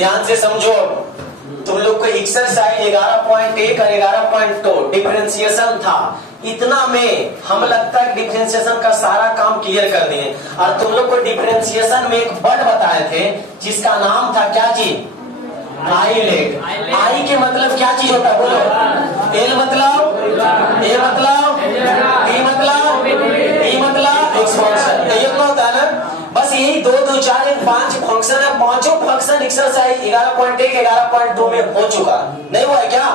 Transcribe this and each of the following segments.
ध्यान से समझो। तुम लोग को एक्सरसाइज 11.1 और 11.2 डिफरेंशिएशन था, इतना में हम लगता है डिफरेंशिएशन का सारा काम क्लियर कर दिए। और तुम लोग को डिफरेंशिएशन में एक वर्ड बताए थे जिसका नाम था क्या चीज? आइलेट। आई के मतलब क्या चीज होता है बोलो? एल मतलब, ए मतलब, टी मतलब, ई मतलब एक्सपेंशन, यही होता है ना। बस यही 2 2 4 5 फंक्शन है। पांचों फंक्शन एक्सरसाइज 11.1 11.2 में हो चुका, नहीं हुआ है क्या?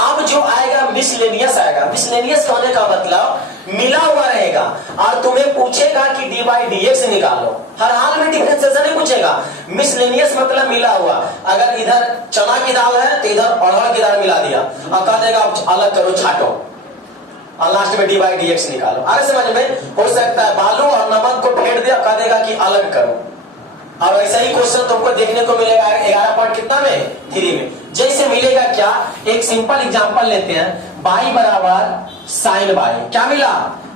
अब जो आएगा मिसलेनियस आएगा। मिसलेनियस होने का मतलब मिला हुआ रहेगा और तुम्हें पूछेगा कि डी बाई डी एक्स निकालो। हर हाल में डिफरेंशिएशन नहीं पूछेगा। मिसलेनियस मतलब मिला हुआ। अगर इधर चना की दाल है तो इधर अरहर की दाल मिला दिया और कह देगा अलग करो, छाटो और लास्ट में डी बाई डी एक्स निकालो। अरे समझ में? हो सकता है बालू और नमक को फेंट दिया, कह देगा कि अलग करो। और ऐसा ही क्वेश्चन तुमको देखने को मिलेगा 11 कितना में? 3 में। जैसे मिलेगा क्या, एक सिंपल एग्जांपल लेते हैं। बाई बराबर साइन बाई, क्या मिला?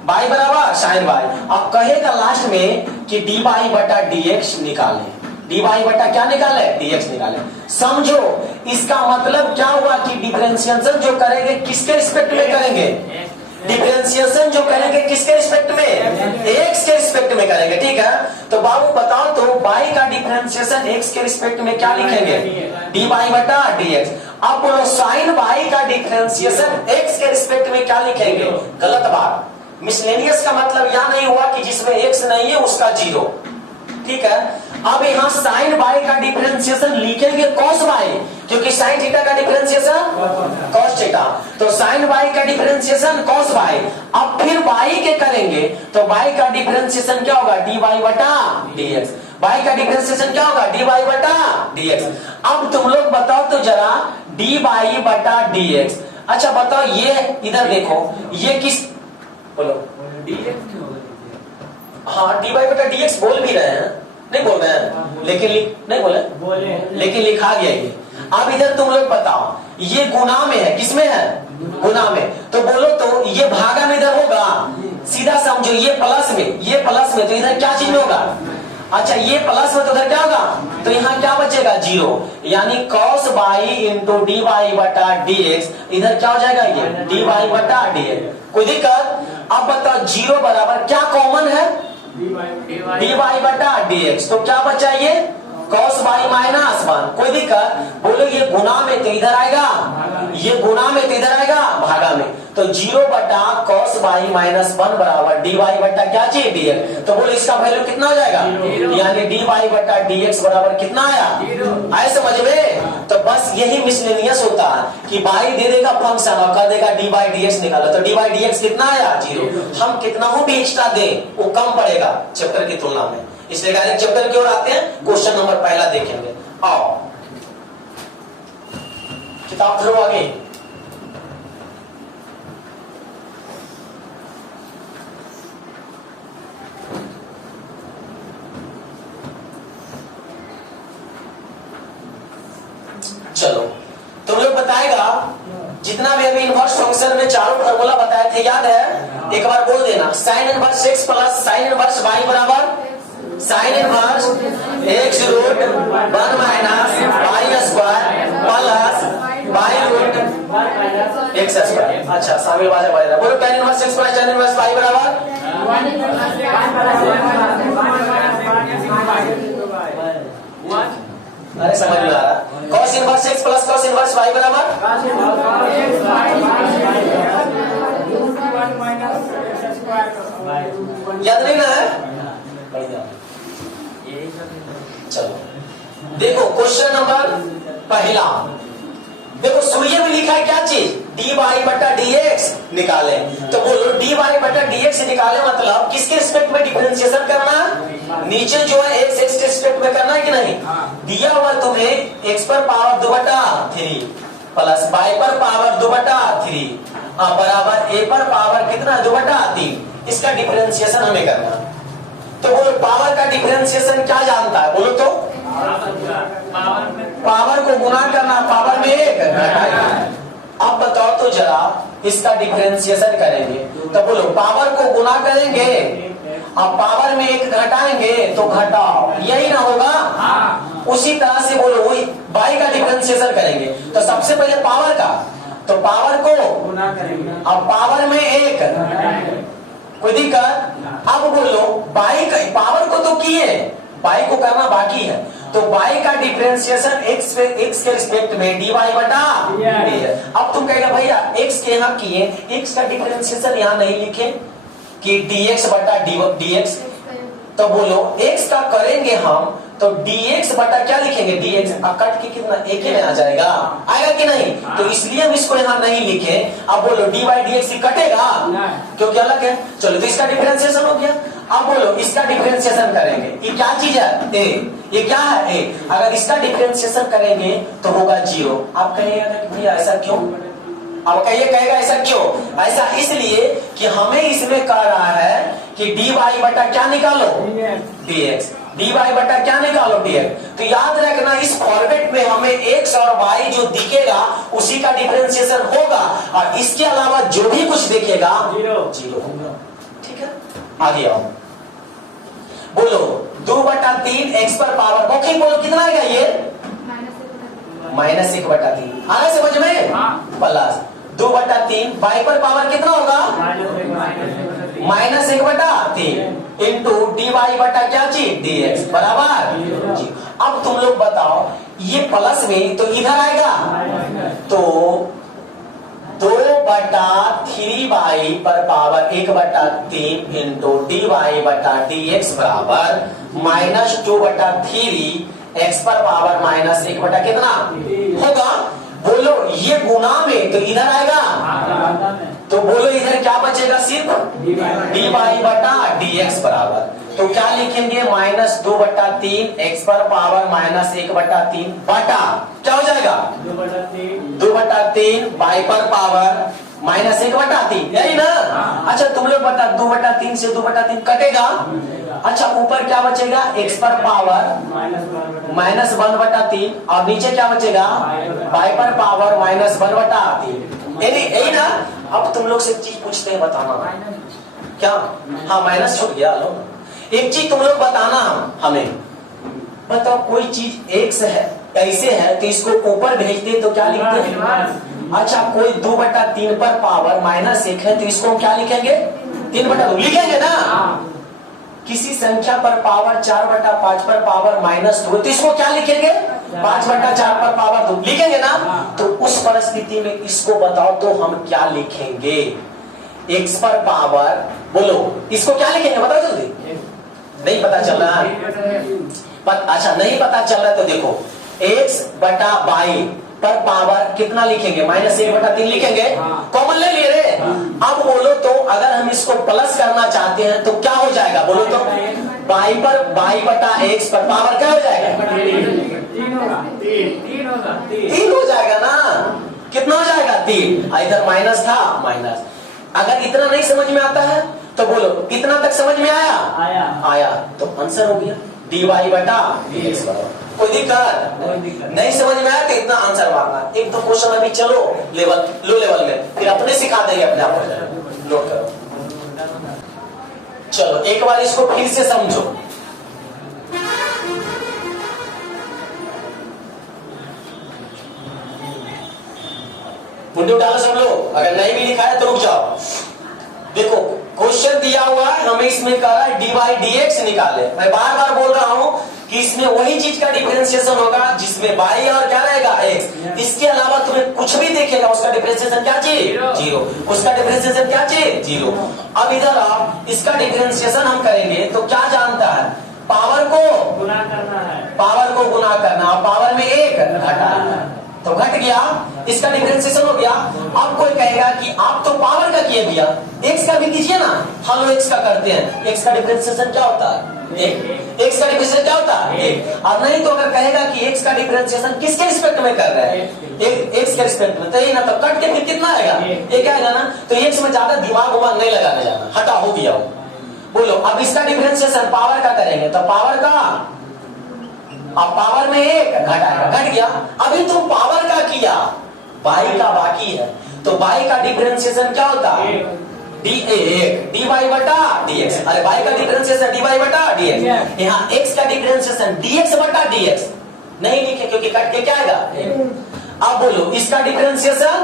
बाई बराबर साइन बाई। अब कहेगा लास्ट में कि डी बाई बटा डी एक्स निकाले। डी बाई बटा क्या निकाले? डी एक्स निकाले। समझो इसका मतलब क्या हुआ कि डिफरेंशिएशन जो करेंगे किसके रिस्पेक्ट में करेंगे? डिफरेंशिएशन जो करेंगे किसके रिस्पेक्ट में? एक्स के रिस्पेक्ट में करेंगे, ठीक है। तो बाबू बताओ तो बाई का डिफरेंशिएशन एक्स के रिस्पेक्ट में क्या लिखेंगे? डी बाई बटा डी एक्स। अब बोलो साइन बाई का डिफरेंशिएशन एक्स के रिस्पेक्ट में क्या लिखेंगे? गलत बात। मिसलेनियस का मतलब यह नहीं हुआ कि जिसमें एक्स नहीं है उसका 0, ठीक है। अब यहाँ साइन बाई का डिफरेंशिएशन लिखेंगे कॉस बाई, क्योंकि साइन थीटा का डिफरेंशिएशन कॉस थीटा, तो साइन बाई का डिफरेंशिएशन कॉस बाई। अब फिर बाई के करेंगे तो बाई का डिफरेंशिएशन क्या होगा? डी बाई बटा डी एक्स। बाई का डिफरेंशिएशन क्या होगा? डी बाई बटा डी एक्स। अब तुम लोग बताओ तो जरा डी बाई बटा डी एक्स। अच्छा बताओ, ये इधर देखो, ये किस बोलो? हाँ डी बाई बटा डी एक्स बोल भी रहे हैं, नहीं बोल रहे हैं, लेकिन नहीं बोले, लेकिन लिखा गया ये। अब इधर तुम लोग बताओ, ये गुना में है, किसमें है? गुना में। तो बोलो तो ये भागा में इधर होगा, सीधा समझो ये प्लस में, ये प्लस में, तो इधर क्या चीज में होगा? अच्छा ये प्लस में तो उधर क्या होगा? तो यहाँ क्या बचेगा? 0। यानी cos by into D by बटा डी एक्स, इधर क्या हो जाएगा? ये डी बाई बटा डी एक्स। कोई दिक्कत? अब बताओ 0 बराबर क्या कॉमन है? डी बाई बटा डी एक्स। तो क्या बचा ये? cos by minus 1। कोई दिक्कत? बोलो ये गुना में तो इधर आएगा, ये गुना में तो इधर आएगा भागा में। तो 0 बटा cos बाई माइनस 1 बराबर डी बाई बटा क्या चाहिए? D x. तो बोलो इसका वैल्यू कितना हो जाएगा? यानी डी बाई बटा डी एक्स बराबर कितना आया? आए समझ में? तो बस यही मिसलेनियस होता है कि बाई दे देगा फंक्शन और कह देगा डी बाई डी एक्स निकालो, तो डी बाई डी एक्स कितना आया? 0। हम कितना हो भी एक्स्ट्रा दें वो कम पड़ेगा चैप्टर की तुलना में, इसलिए डायरेक्ट चैप्टर की ओर आते हैं। क्वेश्चन नंबर पहला देखेंगे। आओ किताब धरो आगे। चलो तुम लोग बताएगा जितना भी अभी इनवर्स फंक्शन में चारों फार्मूला बताए थे, याद है? एक बार बोल देना। Sine inverse x plus sine inverse y बराबर sine inverse x root 1 minus y square plus y root x square. अच्छा शामिल बाजा बनेगा। बोलो tan inverse x plus tan inverse y बराबर अरे समझ में आ रहा? cos inverse x plus cos inverse y बराबर याद नहीं ना है? चलो देखो क्वेश्चन नंबर पहला, देखो सूर्य में लिखा है क्या चीज? डी बाई बटा डी एक्स निकाले। तो बोलो डी बाई बटा डी एक्स निकाले मतलब किसके रिस्पेक्ट में डिफरेंशिएशन करना? नीचे जो है एक्स एक्स के रिस्पेक्ट में करना है कि नहीं? दिया हुआ तुम्हें एक्स पर पावर 2/3 प्लस बाई पर पावर 2/3 बराबर ए पर पावर कितना? 2/3। इसका डिफरेंशिएशन हमें करना। तो बोलो पावर का डिफरेंशिएशन क्या जानता है? बोलो तो पावर को गुना करना, पावर में 1। अब बताओ तो जरा इसका डिफरेंशिएशन करेंगे तो बोलो पावर को गुना करेंगे, अब पावर में 1 घटाएंगे तो घटाओ, यही ना होगा? उसी तरह से बोलो वही डिफरेंशिएशन करेंगे तो सबसे पहले पावर का, तो पावर को गुना करेंगे, अब पावर में एक, कोई दिक्कत? अब बोलो बाई का पावर को तो किए, बाई को करना बाकी है, तो बाई का डिफरेंशिएशन एक्स के रिस्पेक्ट में dy बटा dx। अब तुम कहेगा भैया एक्स के यहाँ किए, एक्स का डिफरेंशिएशन यहाँ नहीं लिखे कि dx बटा dx, तो बोलो x का करेंगे हम तो dx बटा क्या लिखेंगे dx, कट के कितना एक ही में आ जाएगा, आएगा कि नहीं? तो इसलिए हम इसको यहाँ नहीं लिखे। अब बोलो dy dx कटेगा क्योंकि अलग है, चलो तो इसका डिफरेंशिएशन हो गया। अब बोलो इसका डिफरेंशिएशन करेंगे, ये क्या चीज है ए, ये क्या है ए, अगर इसका डिफरेंशिएशन करेंगे तो होगा 0। आप कहिएगा कि भैया ऐसा क्यों? अब कहेगा ऐसा क्यों? ऐसा इसलिए कि हमें इसमें कह रहा है कि dy बटा क्या निकालो dx, dy बटा क्या निकालो dx। तो याद रखना इस फॉर्मेट में हमें x और y जो दिखेगा उसी का डिफरेंशिएशन होगा, और इसके अलावा जो भी कुछ दिखेगा 0 होगा। ठीक है, आगे आओ। बोलो 2/3 x पर पावर, मौखिक बोलो कितना आएगा ये? -1/3। आ रहा समझ में? प्लस 2/3 y पर पावर कितना होगा? -1/3 इंटू dy बटा क्या चीज dx बराबर जी। अब तुम लोग बताओ ये प्लस में तो इधर आएगा, तो 2/3y पर पावर 1/3 इंटू dy बटा dx बराबर -2/3 x पर पावर -1 बटा कितना होगा? बोलो ये गुना में तो इधर आएगा, तो बोलो इधर क्या बचेगा? सिर्फ dy बटा dx बराबर, तो क्या लिखेंगे? -2/3 x पर पावर -1/3 बटा क्या हो जाएगा? 2/3 y पर पावर -1/3, यही ना? अच्छा तुम लोग बता 2/3 से 2/3 कटेगा, अच्छा ऊपर क्या बचेगा? x पर पावर -1/3 और नीचे क्या बचेगा? y पर पावर -1/3, यही ना? अब तुम लोग से एक चीज पूछते हैं, बताना क्या? हाँ माइनस छूट गया। लो एक चीज तुम लोग बताना, हमें बताओ कोई चीज x है ऐसे है तो इसको ऊपर भेजते तो क्या लिखते हैं? अच्छा कोई 2/3 पर पावर -1 है तो इसको क्या लिखेंगे? 3/2 लिखेंगे ना? किसी संख्या पर पावर 4/5 पर पावर -2 तो इसको क्या लिखेंगे? 5/4 पर पावर 2 लिखेंगे ना? तो उस परिस्थिति में इसको बताओ तो हम क्या लिखेंगे? x पर पावर, बोलो इसको क्या लिखेंगे बताओ जल्दी। नहीं पता चल रहा है? अच्छा नहीं पता चल रहा है तो देखो x बटा y पर पावर कितना लिखेंगे? -1/3 लिखेंगे, कॉमन ले लिए रे। अब बोलो तो अगर हम इसको प्लस करना चाहते हैं तो क्या हो जाएगा? बोलो तो y पर y बटा x पर पावर क्या हो जाएगा? 3 हो जाएगा ना? कितना हो जाएगा? 3। इधर माइनस था, माइनस। अगर इतना नहीं समझ में आता है तो बोलो इतना तक समझ में आया तो आंसर हो गया dy बटा dx बराबर। कोई दिक्कत नहीं समझ में आया तो इतना आंसर मारना। एक तो क्वेश्चन अभी चलो लो लेवल में, फिर अपने सिखा देंगे, अपने आप हो जाएगा। नोट करो, चलो एक बार इसको फिर से समझो। मुंडे उठा लो सब लोग, अगर नहीं भी लिखा है तो रुक जाओ। देखो क्वेश्चन दिया हुआ है, हमें इसमें कह रहा है dy dx निकाले। मैं बार बार बोल रहा हूं कि इसमें वही चीज का डिफरेंशिएशन होगा जिसमें y और क्या रहेगा x। इसके अलावा तुम्हें कुछ भी देखेगा उसका डिफरेंशिएशन क्या चाहिए? 0। उसका डिफरेंशिएशन क्या चाहिए? 0। अब इधर आप इसका डिफरेंशिएशन हम करेंगे तो क्या जानता है? पावर को गुना करना है, पावर को गुना करना, पावर में 1 घटाना तो घट गया, इसका डिफरेंशिएशन हो गया। अब कोई कहेगा कि आप तो पावर का किए भैया, x का भी कीजिए ना। हम लोग x का करते हैं, x का डिफरेंशिएशन क्या होता है? 1। x का डिफरेंशिएशन क्या होता है? 1। और नहीं तो अगर कहेगा कि x का डिफरेंशिएशन किसके रिस्पेक्ट में कर रहा है? x के रिस्पेक्ट में, तो ये ना तो कट के फिर कितना आएगा? 1 आएगा ना? तो x में ज्यादा दिमाग नहीं लगाने जाना, हटा हो गया। बोलो अब इसका डिफरेंशिएशन पावर का करेंगे तो पावर का, अब पावर में 1 घटाएगा, घट गया। अभी तुम पावर का किया, y का बाकी है, तो y का डिफरेंशिएशन क्या होता है? dy बटा dx। अरे y का डिफरेंशिएशन dy बटा dx, यहाँ x का डिफरेंशिएशन dx बटा dx नहीं लिखे क्योंकि कट के क्या आएगा? अब बोलो इसका डिफरेंशिएशन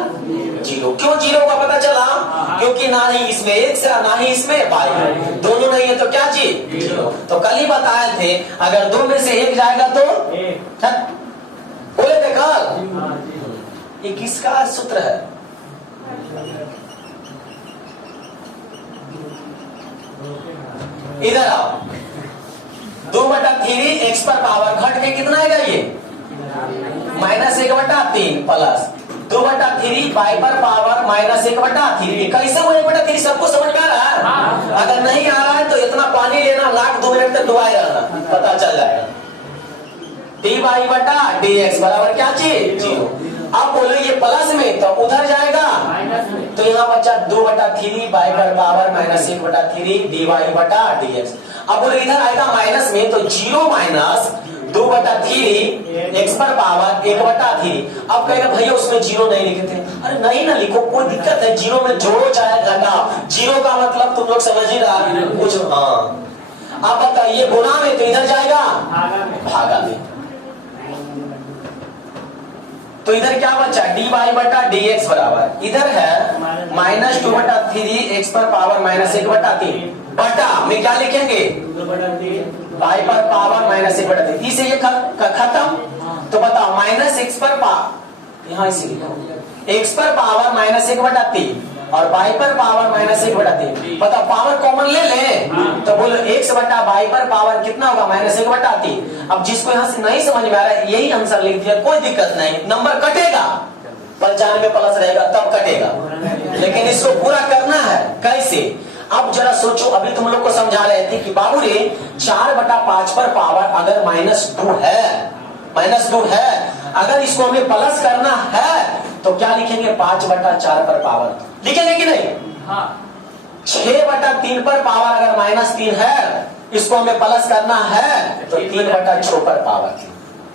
जीरो। क्यों जीरो का पता चला? क्योंकि ना ही इसमें एक्स है ना ही इसमें वाई है, दोनों नहीं है तो क्या चीज जीरो। तो कल ही बताए थे अगर दो में से एक जाएगा तो बोले थे कल। ये किसका सूत्र है? इधर आओ, 2/3 एक्स पर पावर घट के कितना आएगा ये -1/3 प्लस 2/3 वाई पर पावर -1/3। कैसे वो 1/3 सबको समझ में आ रहा है? अगर नहीं आ रहा है तो इतना पानी लेना, लाख 2 मिनट तक डुबाए रहना, पता चल जाएगा। dy/dx बराबर क्या चीज जीरो। अब बोलो ये प्लस में तो उधर जाएगा तो यहाँ बच्चा 2/3 वाई पर पावर -1/3 dy/dx। अब बोलो इधर आएगा माइनस में तो 0 माइनस 2/3 एक्स पर पावर 1/3। अब कहेगा भैया उसमें 0 नहीं लिखे थे। अरे नहीं ना लिखो, कोई दिक्कत है? 0 में जोड़ो चाहे घटाओ, 0 का मतलब तुम लोग समझ ही रहा कुछ। हाँ अब बताइए गुणा में तो इधर जाएगा भागा में, तो इधर क्या बचा dy/dx बराबर इधर है -2/3 एक्स पर पावर -1/3 बटा में क्या लिखेंगे y पर पावर -1/3। इसे ये खत्म। तो बताओ -x पर पावर, यहाँ इसे लिखो x पर पावर -1/3 और y पर पावर -1/3। बताओ पावर कॉमन ले ले तो बोलो x बटा y पर पावर कितना होगा -1/3। अब जिसको यहाँ से नहीं समझ में आ रहा है यही आंसर लिख दिया, कोई दिक्कत नहीं। नंबर कटेगा 95 प्लस रहेगा तब कटेगा, लेकिन इसको पूरा करना है कैसे? अब जरा सोचो, अभी तुम लोग को समझा रहे थे कि बाबू रे 4/5 पर पावर अगर -2 है, अगर इसको हमें प्लस करना है तो क्या लिखेंगे 5/4 पर पावर लिखेंगे कि नहीं? हाँ। 6/3 पर पावर अगर -3 है, इसको हमें प्लस करना है तो 3/6 पर पावर।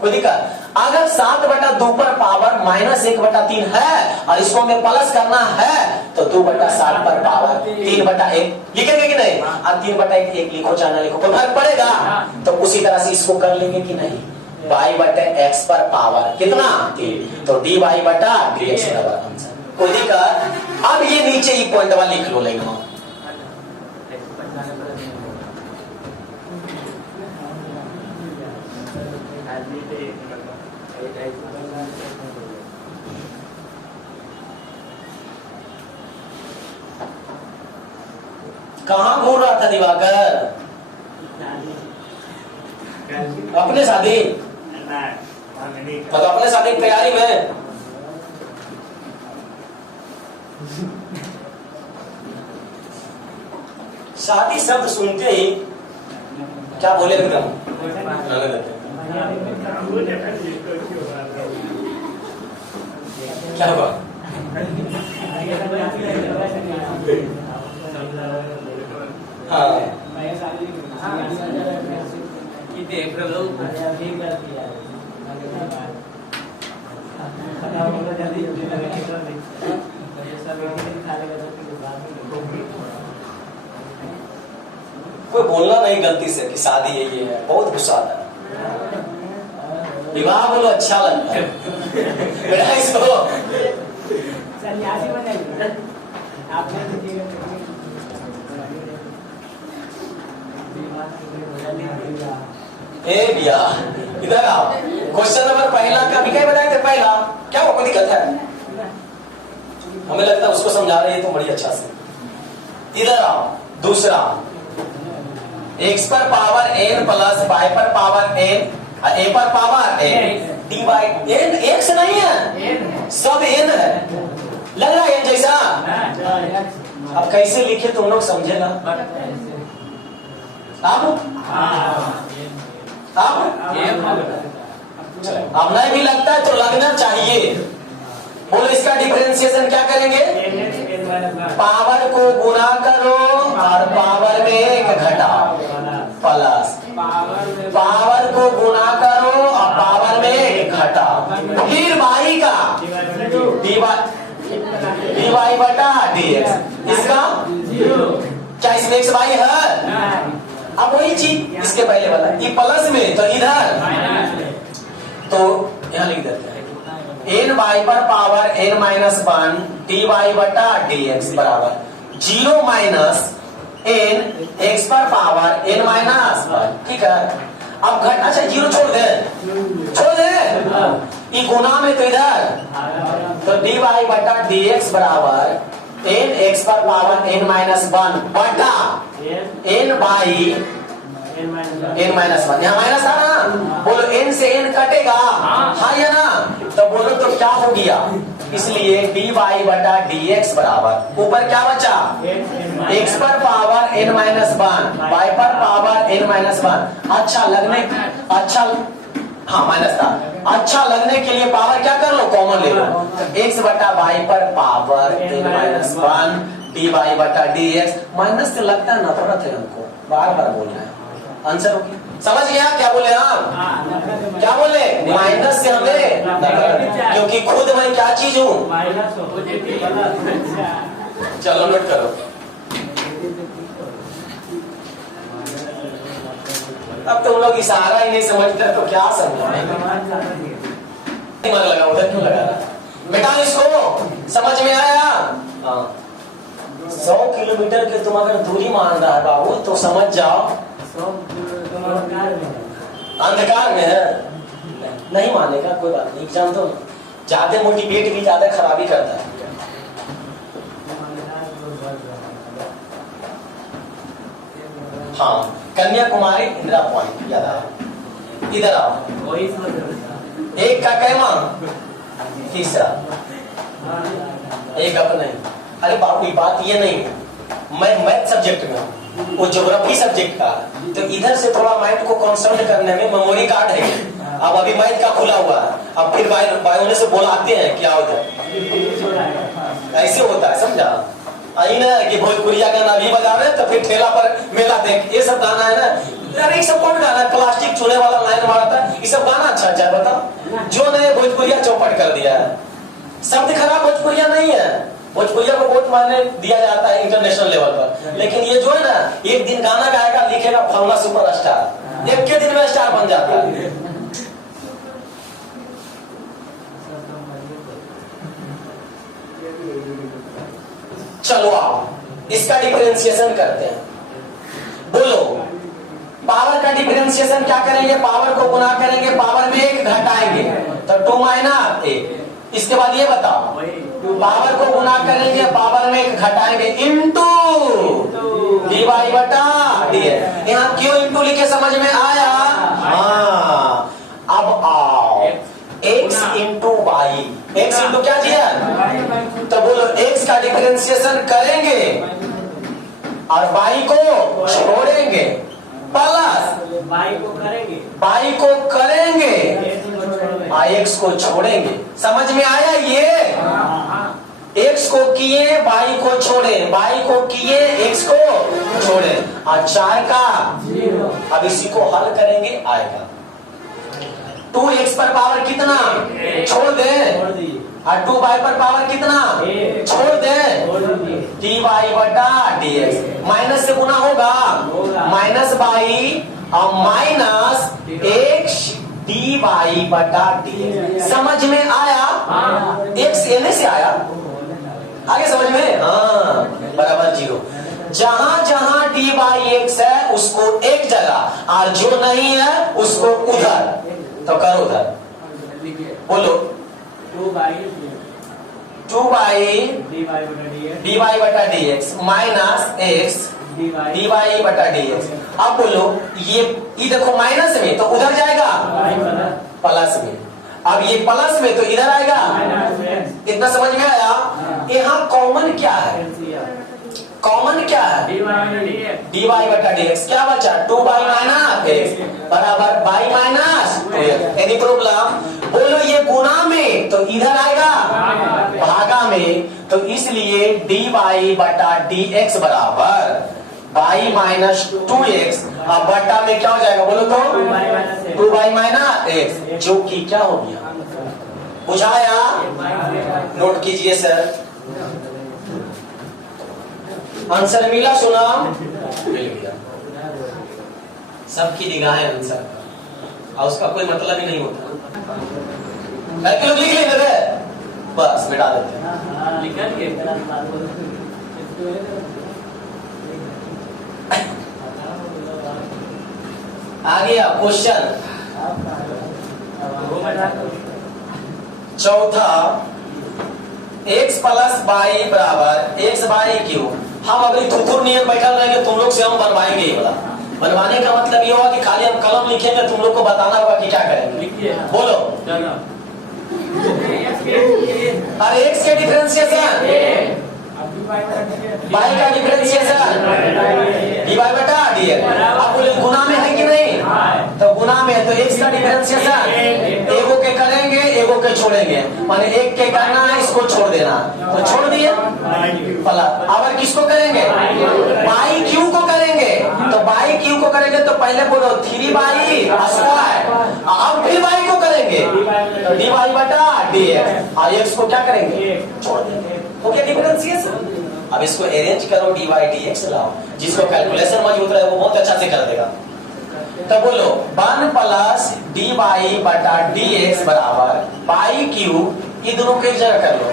कोई दिक्कत? अगर 7/2 पर पावर -1/3 है और इसको हमें प्लस करना है तो 2/7 पर पावर 3/1 लिखेंगे कि नहीं? अब 3/1 लिखो चाहे ना लिखो कोई फर्क पड़ेगा? तो उसी तरह से इसको कर लेंगे कि नहीं? y/x पर पावर कितना 3, तो dy/dx बराबर आंसर। कोई दिक्कत? अब ये नीचे ही पॉइंट वाला लिख लो लेंगे। कहां घूर रहा था दिवाकर? अपने शादी मतलब अपने शादी की तैयारी में। शादी शब्द सुनते ही क्या बोले एकदम क्या हुआ? हाँ कोई बोलना नहीं गलती से कि शादी ये है, बहुत गुस्सा आता है। विवाह बोलो अच्छा लगता है बेटा इसको ए भैया इधर आओ। क्वेश्चन नंबर पहला का भी क्या बताए थे? पहला क्या वो कोई दिक्कत है? हमें लगता है उसको समझा रहे हैं तो बड़ी अच्छा से। इधर आओ। दूसरा x पर पावर n प्लस y पर पावर n a पर power n dy n x नहीं है, सब n है। लग रहा है n जैसा? अब कैसे लिखे तुम लोग समझेगा? अब नहीं भी लगता है तो लगना चाहिए। बोलो इसका डिफरेंशिएशन क्या करेंगे? पावर को गुना करो और पावर में एक घटाओ प्लस पावर को गुना करो और पावर में एक घटाओ, फिर y का dy/dx। इसका क्या इसमें x y है? अब वही चीज इसके पहले वाला ये प्लस में तो इधर तो यहाँ लिख देते हैं एन वाई पर power N minus 1 D Y बटा डी एक्स बराबर 0 माइनस एन एक्स पर पावर एन माइनस 1। ठीक है, अब घट अच्छा 0 छोड़ दे ये गुना में तो इधर तो डी वाई बटा डी एक्स बराबर एन एक्स पर पावर एन माइनस 1 बटा एन बाई एन माइनस 1। यहाँ माइनस था ना, बोलो एन से एन कटेगा, हाँ या ना, तो बोलो तो क्या हो गया, इसलिए डी वाई बटा डी एक्स बराबर ऊपर क्या बचा एक्स पर पावर एन माइनस 1 वाई पर पावर एन माइनस 1। अच्छा लगने हाँ माइनस था, अच्छा लगने के लिए पावर क्या कर लो कॉमन ले लो, एक्स बटा वाई पर power N minus 1 D Y बटा डी एक्स। माइनस से लगता है नफरत है हमको, बार बार बोलना है, आंसर होगी। समझ गया क्या बोले हम, क्या बोले माइनस से हमें नफरत, क्योंकि खुद मैं क्या चीज हूँ। चलो नोट करो, अब तुम लोग इशारा ही नहीं समझते तो क्या समझाएंगे, दिमाग लगा उधर क्यों लगा रहा, बेटा इसको समझ में आया। 100 किलोमीटर की तुम अगर दूरी मान रहा है बाबू तो समझ जाओ अंधकार में है, नहीं मानेगा कोई बात नहीं, एग्जाम तो ज्यादा मोटिवेट भी ज्यादा खराबी करता है। हाँ कन्याकुमारी इंदिरा पॉइंट याद आया, इधर आओ, एक का कहमा तीसरा एक अपने। अरे बाबू ये बात ये नहीं, मैं मैथ सब्जेक्ट में हूँ, वो ज्योग्राफी सब्जेक्ट का, तो इधर से थोड़ा माइंड को कॉन्सर्न करने में मेमोरी कार्ड है। अब अभी मैथ का खुला हुआ है, अब फिर बायोने से बोलाते हैं क्या होता है, ऐसे होता है समझा। आई ना कि भोजपुरिया गाना भी बजा रहे तो फिर ठेला पर मेला देख, ये सब गाना है ना, अरे ये सब कौन गाना है, प्लास्टिक चूने वाला लाइन मारा था, ये सब गाना अच्छा है बताओ, जो नए भोजपुरिया चौपट कर दिया है। शब्द खराब भोजपुरिया नहीं है, भोजपुरिया को बहुत मायने दिया जाता है इंटरनेशनल लेवल पर, लेकिन ये जो है ना एक दिन गाना गाएगा लिखेगा फलना सुपर स्टार, एक के दिन में स्टार बन जाता है। चलो आओ इसका डिफरेंशिएशन करते हैं, बोलो पावर का डिफरेंशिएशन क्या करेंगे, पावर को गुना करेंगे, पावर में 1 घटाएंगे तो 2 माइनस 1। इसके बाद ये बताओ पावर को गुना करेंगे, पावर में 1 घटाएंगे इंटू डी वाई बटा डी एक्स। यहाँ क्यों इंटू लिखे समझ में आया, हाँ अब आओ x into Y, x into क्या दिया, तो बोलो x का डिफरेंशिएशन करेंगे और y को छोड़ेंगे, प्लस y को करेंगे और x को छोड़ेंगे। समझ में आया ये, x को किए y को छोड़े, y को किए x को छोड़े, और 4 का अब इसी को हल करेंगे आएगा 2x पर पावर कितना छोड़ दे, और 2y पर पावर कितना छोड़ दे, डी वाई बटा डी एक्स। माइनस से गुना होगा माइनस बाई और माइनस एक्स डी वाई बटा डी एक्स। समझ में आया, एक्स एने से आया, आगे समझ में, हाँ बराबर 0। जहां जहां डी वाई एक्स है उसको एक जगह, और जो नहीं है उसको उधर, तो करो उधर, बोलो 2 बाई डी वाई बटा D X minus X D Y बटा डी एक्स। अब बोलो ये देखो माइनस में तो उधर जाएगा प्लस में, अब ये प्लस में तो इधर आएगा, इतना समझ में आया। यहाँ कॉमन क्या है, कॉमन क्या है डी वाई बटा डी एक्स, क्या बचा 2 बाई माइनस एक्स बराबर बाई माइनस। एनी प्रॉब्लम, बोलो ये गुना में तो इधर आएगा भागा में, तो इसलिए डी वाई बटा डी एक्स बराबर बाई माइनस 2x, अब बटा में क्या हो जाएगा बोलो तो 2 बाई माइनस एक्स, जो कि क्या हो गया, बुझाया, नोट कीजिए सर। आंसर मिला, सुना, मिल गया, सबकी निगाहें आंसर और उसका कोई मतलब ही नहीं होता। लिख लेते बस मिटा देते हैं। आ गया क्वेश्चन चौथा, x प्लस बाई बराबर x बाई क्यू। हम अभी थुथुर नियम बैठल रहेंगे, तुम लोग से हम बनवाएंगे ये वाला। बनवाने का मतलब ये होगा कि खाली हम कलम लिखेंगे, तुम लोग को बताना होगा कि क्या करेंगे। बोलो। अरे x के डिफरेंशिएशन, बाई का डिफरेंशिएशन dy बटा dx। आप बोले गुना में है कि नहीं, तो गुना में है तो x का डिफरेंशिएशन एगो के करेंगे एगो के छोड़ेंगे, माने एक के करना है इसको छोड़ देना, तो छोड़ दिए प्लस। अब किसको करेंगे, बाई क्यू को करेंगे, तो बाई क्यू को करेंगे तो पहले बोलो 3 बाई स्क्वायर, अब फिर बाई को करेंगे तो dy बटा dx, और x को क्या करेंगे, छोड़ देंगे। हो गया डिफरेंशिएशन। अब इसको अरेंज करो, dy dx लाओ, जिसको कैलकुलेशन मौजूद रहे वो बहुत अच्छा से कर देगा। तो बोलो 1 प्लस dy बटा dx बराबर बाई क्यू, ये दोनों को एक जगह कर लो,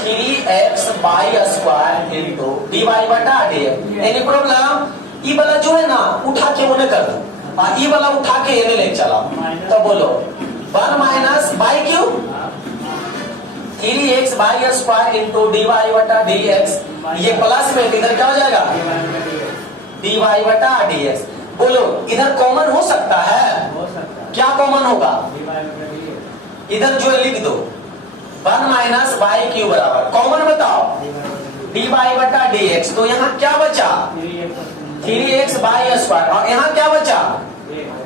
3x by square into dy बटा dx। Any problem? ये वाला जो है ना उठा के उन्हें कर दो, और ये वाला उठा के इन्हें ले चलाओ। तो बोलो 1 minus by Q 3x by square into dy बटा dx, ये प्लस में इधर क्या हो जाएगा, dy बटा dx। बोलो इधर कॉमन हो सकता है, क्या कॉमन होगा, इधर जो लिख दो 1 माइनस बाई क्यू बराबर कॉमन बताओ dy बटा dx, तो यहाँ क्या बचा 3x बाई स्क्वायर, और यहाँ क्या बचा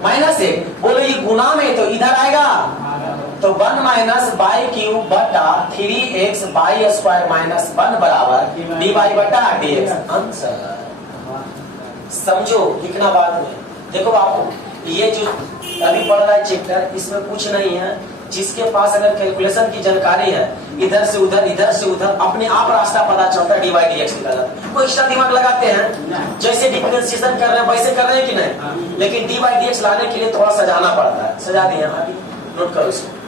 -1। बोलो ये गुना में तो इधर आएगा, तो 1 माइनस बाई क्यू बटा 3x बाई स्क्वायर -1 बराबर dy बटा dx। आंसर समझो, लिखना बाद में। देखो बाबू, ये जो अभी पढ़ रहा है चैप्टर, इसमें कुछ नहीं है। जिसके पास अगर कैलकुलेशन की जानकारी है, इधर से उधर इधर से उधर अपने आप रास्ता पता चलता है, dy dx निकल जाता है। कोई एक्स्ट्रा दिमाग लगाते हैं, जैसे डिफरेंशिएशन कर रहे हैं वैसे कर रहे हैं कि नहीं, लेकिन dy dx लाने के लिए थोड़ा सजाना पड़ता है। सजा दिया, नोट करो इसको।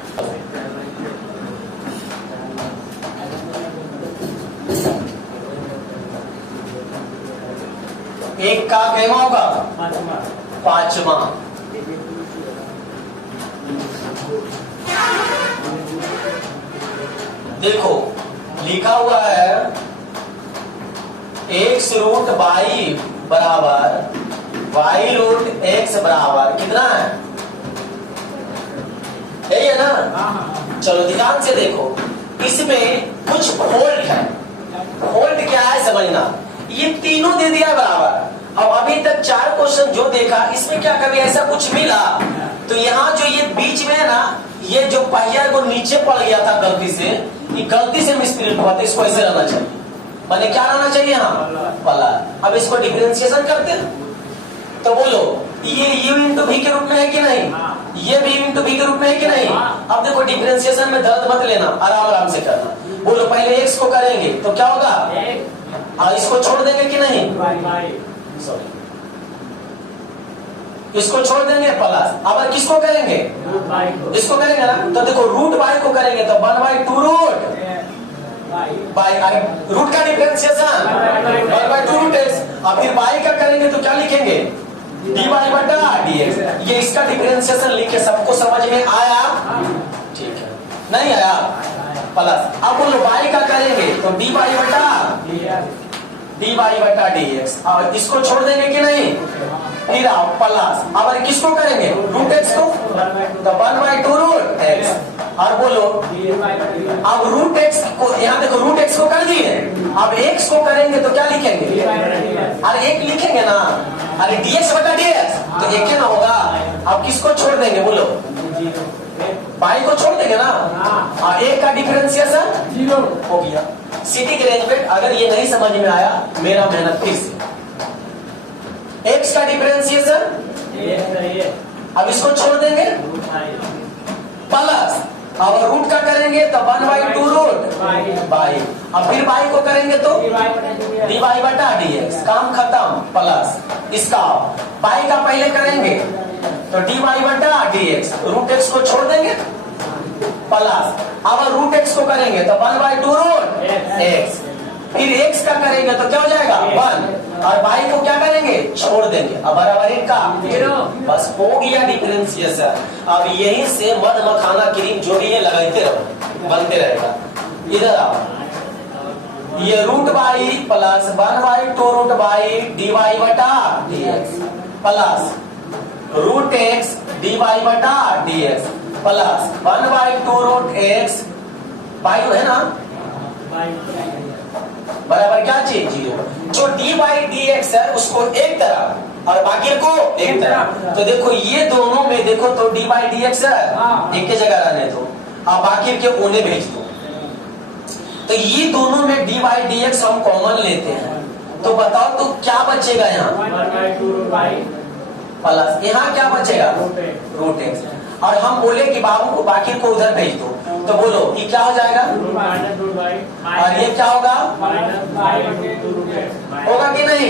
एक का कैमा होगा, पांचवा। देखो लिखा हुआ है x रूट बाई बराबर y रूट x बराबर कितना है, यही है ना। चलो ध्यान से देखो, इसमें कुछ फोल्ड है। फोल्ड क्या है समझना, ये तीनों दे दिया बराबर। अब अभी तक 4 क्वेश्चन जो देखा, इसमें क्या कभी ऐसा कुछ मिला, तो यहाँ जो ये बीच में है ना, ये जो पहिया को नीचे पड़ गया था गलती से, ये गलती से मिसप्रिंट हुआ था, इसको ऐसे रहना चाहिए। माने क्या रहना चाहिए यहाँ वाला। अब इसको डिफरेंशिएशन करते हैं, तो बोलो ये u इंटू v के रूप में है कि नहीं, ये v इंटू v के रूप में है कि नहीं। अब देखो डिफरेंशिएशन में दर्द मत लेना, आराम आराम से करना। बोलो पहले x को करेंगे तो क्या होगा, और इसको छोड़ देंगे कि नहीं, सॉरी इसको छोड़ देंगे प्लस। अब किसको करेंगे, इसको करेंगे ना, तो देखो रूट बाई को करेंगे तो 1/2 रूट बाई, रूट का डिफरेंशिएशन 1/2 रूट x। अब फिर बाई का करेंगे तो क्या लिखेंगे, dy बटा dx। ये इसका डिफरेंशिएशन लिख के सबको समझ में आया, ठीक है, नहीं आया प्लस। अब बोलो बाई का करेंगे तो dy बटा dx, और इसको छोड़ देंगे कि नहीं, फिर आओ प्लस। अब किसको करेंगे, रूट x को, तो 1/2 रूट x। और बोलो अब रूट x को, यहाँ देखो रूट x को कर दिए, अब x को करेंगे तो क्या लिखेंगे, अरे एक लिखेंगे ना, अरे dx बटा dx तो एक ही ना होगा। अब किसको छोड़ देंगे, बोलो बाई को छोड़ देंगे ना, और एक का डिफरेंशिएशन 0 हो गया। सिटी के अरेंजमेंट अगर ये नहीं समझ में आया, मेरा मेहनत फिर से। x का डिफरेंशिएशन, अब इसको छोड़ देंगे प्लस, अब रूट का करेंगे तो 1/2 रूट बाई, अब फिर बाई को करेंगे तो dy बटा dx, काम खत्म प्लस। इसका बाई का पहले करेंगे तो dy बटा dx, रूट x को छोड़ देंगे प्लस, अब रूट एक्स को करेंगे तो 1/2 रूट एक्स, फिर एक्स का करेंगे तो क्या हो जाएगा 1, और y को क्या करेंगे छोड़ देंगे, अब बराबर 1 का 0, बस हो गया डिफरेंशिएशन। अब यही से मध मखाना क्रीम जो भी है लगाते रहो, बनते रहेगा। इधर आओ, ये root Y plus 1/2 root Y dy बटा dx plus root X dy बटा dx plus 1/2 root X Y है ना, बराबर क्या चीज 0। जो dy dx है उसको एक तरफ और बाकी को एक तरफ, तो देखो ये दोनों में देखो तो dy dx है एक के जगह रहने दो, अब बाकी के उन्हें भेज दो, तो ये दोनों में dy dx हम कॉमन लेते हैं, तो बताओ तो क्या बचेगा यहाँ प्लस, यहाँ क्या बचेगा रूट एक्स, और हम बोले कि बाबू को बाकी को उधर भेज दो, तो बोलो ये क्या हो जाएगा और ये क्या होगा, होगा कि नहीं,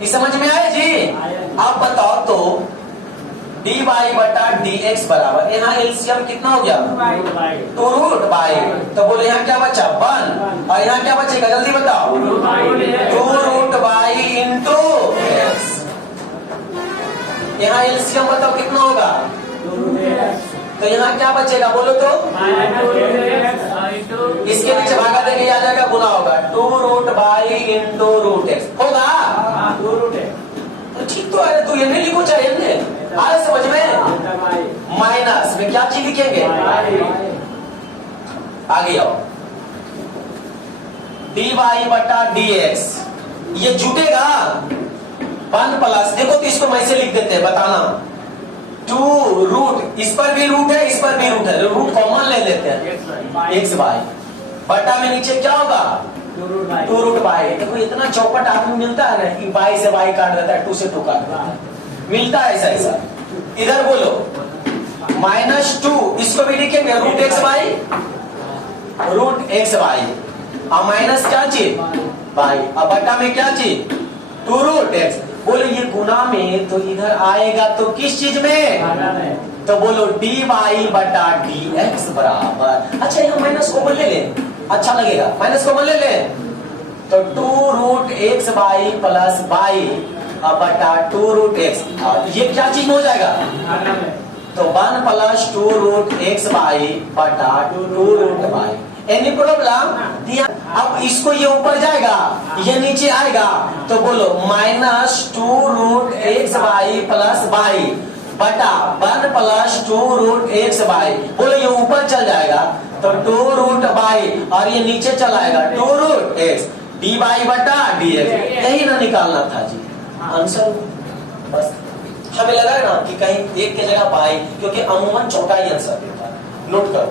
ये समझ में आए जी। अब बताओ तो dy बटा dx बराबर, यहाँ एलसीएम कितना हो गया 2 रूट बाई, तो बोले यहाँ क्या बचा 1, और यहाँ क्या बचेगा जल्दी बताओ 2 रूट बाई इंटू एक्स, यहाँ एलसीएम बताओ कितना होगा, तो यहाँ क्या बचेगा बोलो तो, इसके नीचे भागा देंगे आ जाएगा गुना होगा 2 root Y into root X होगा, तो ठीक तो है, तो ये नहीं लिखो चाहिए आए समझ में, माइनस में क्या चीज लिखेंगे आगे आओ, dy बटा dx ये जुटेगा 1 प्लस, देखो तो इसको मैं से लिख देते हैं बताना 2 रूट, इस पर भी रूट है इस पर भी रूट है, रूट कॉमन ले लेते हैं x y बटा में नीचे क्या होगा 2 रूट बाई, देखो इतना चौपट आदमी मिलता है ना कि y से y काट देता है 2 से 2 काट देता है, मिलता है ऐसा ऐसा। इधर बोलो -2, इसको भी लिखेंगे रूट एक्स वाई और माइनस क्या चीज बाई, अब बटा में क्या चीज 2 रूट एक्स, बोलो ये गुना में तो इधर आएगा तो किस चीज में, तो बोलो dy बटा dx बराबर, अच्छा यहाँ माइनस कॉमन ले लें, अच्छा लगेगा माइनस कॉमन ले लें, तो 2 root X Y plus Y बटा 2 रूट एक्स, ये क्या चीज हो जाएगा तो 1 प्लस 2 रूट एक्स बाई बटा 2 रूट बाई, एनी प्रॉब्लम। अब इसको ये ऊपर जाएगा ये नीचे आएगा, तो बोलो -2 root X Y plus Y बटा 1 प्लस 2 रूट एक्स बाई, बोलो ये ऊपर चल जाएगा तो 2 रूट बाई और ये नीचे चलाएगा 2 रूट एक्स dy बटा dx, यही ना निकालना था जी आंसर। बस हमें लगा ना कि कहीं एक के जगह बाई, क्योंकि अमूमन चौथा ही आंसर देता है, नोट करो।